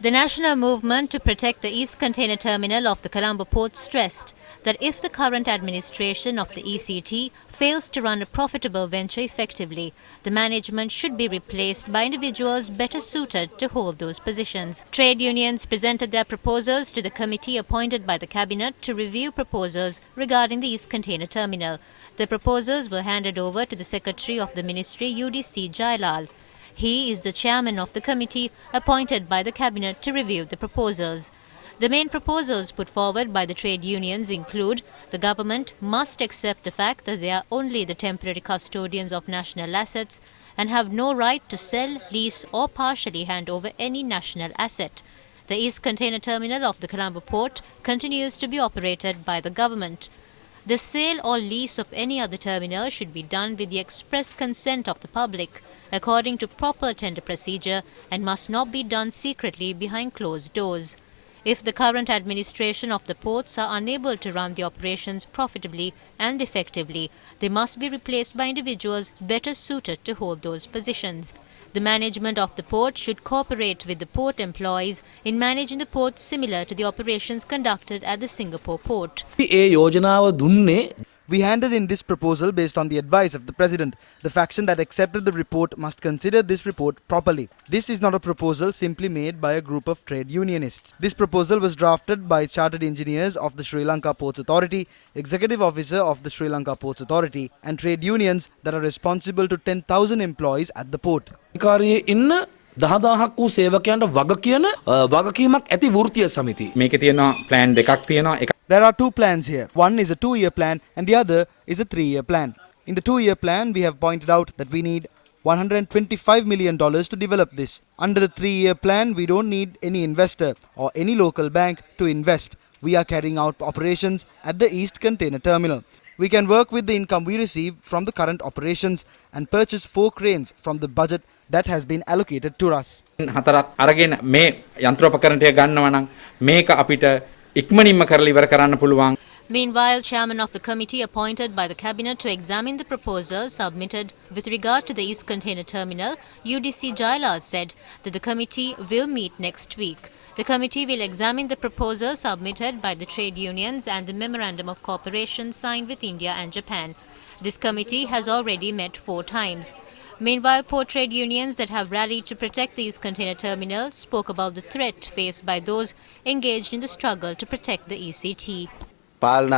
The National Movement to Protect the East Container Terminal of the Colombo Port stressed that if the current administration of the ECT fails to run a profitable venture effectively, the management should be replaced by individuals better suited to hold those positions. Trade unions presented their proposals to the committee appointed by the Cabinet to review proposals regarding the East Container Terminal. The proposals were handed over to the Secretary of the Ministry, UDC Jailal. He is the chairman of the committee appointed by the Cabinet to review the proposals. The main proposals put forward by the trade unions include the government must accept the fact that they are only the temporary custodians of national assets and have no right to sell, lease or partially hand over any national asset. The East Container Terminal of the Colombo Port continues to be operated by the government. The sale or lease of any other terminal should be done with the express consent of the public, according to proper tender procedure, and must not be done secretly behind closed doors. If the current administration of the ports are unable to run the operations profitably and effectively, they must be replaced by individuals better suited to hold those positions. The management of the port should cooperate with the port employees in managing the port similar to the operations conducted at the Singapore port. We handed in this proposal based on the advice of the President. The faction that accepted the report must consider this report properly. This is not a proposal simply made by a group of trade unionists. This proposal was drafted by chartered engineers of the Sri Lanka Ports Authority, executive officer of the Sri Lanka Ports Authority, and trade unions that are responsible to 10,000 employees at the port. දහදාහක් වූ සේවකයන්ට වග කියන වගකීමක් ඇති වෘත්තීය සමිති. මේකේ තියෙනවා plan දෙකක් තියෙනවා. There are two plans here. One is a 2-year plan and the other is a 3-year plan. In the 2-year plan, we have pointed out that we need $125 million to develop this. Under the 3-year plan, we don't need any investor or any local bank to invest. We are carrying out operations at the East Container Terminal. We can work with the income we receive from the current operations and purchase 4 cranes from the budget that has been allocated to us. හතරක් අරගෙන මේ යන්ත්‍රෝපකරණය ගන්නවා නම් මේක අපිට ඉක්මනින්ම කරලා ඉවර කරන්න පුළුවන්. Meanwhile, chairman of the committee appointed by the Cabinet to examine the proposal submitted with regard to the East Container Terminal, UDC Jailal, said that the committee will meet next week. The committee will examine the proposal submitted by the trade unions and the Memorandum of Cooperation signed with India and Japan. This committee has already met 4 times. Meanwhile, port trade unions that have rallied to protect the East Container Terminal spoke about the threat faced by those engaged in the struggle to protect the ECT. Now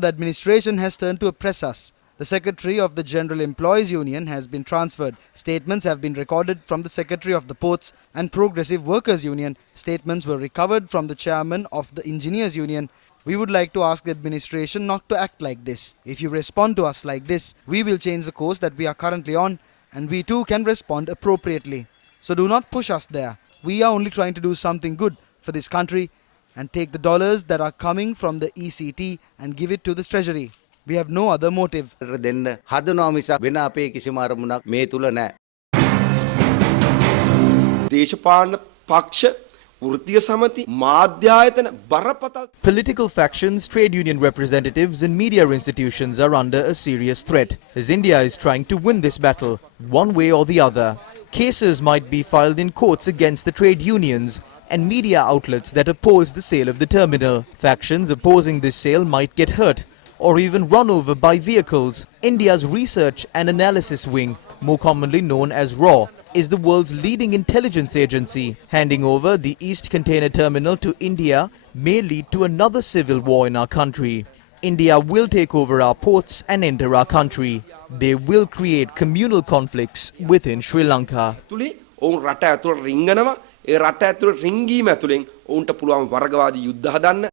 the administration has turned to oppress us. The Secretary of the General Employees Union has been transferred. Statements have been recorded from the Secretary of the Ports and Progressive Workers Union. Statements were recovered from the Chairman of the Engineers Union. We would like to ask the administration not to act like this. If you respond to us like this, we will change the course that we are currently on, and we too can respond appropriately. So do not push us there. We are only trying to do something good for this country and take the dollars that are coming from the ECT and give it to the treasury. We have no other motive. Political factions, trade union representatives and media institutions are under a serious threat, as India is trying to win this battle, one way or the other. Cases might be filed in courts against the trade unions and media outlets that oppose the sale of the terminal. Factions opposing this sale might get hurt or even run over by vehicles. India's Research and Analysis Wing, more commonly known as RAW, is the world's leading intelligence agency. Handing over the East Container Terminal to India may lead to another civil war in our country. India will take over our ports and enter our country. They will create communal conflicts within Sri Lanka. රට ඇතුළට රිංගනවා. ඒ රට ඇතුළට රිංගීම ඇතුළෙන් ඔවුන්ට පුළුවන් වර්ගවාදී යුද්ධ හදන්න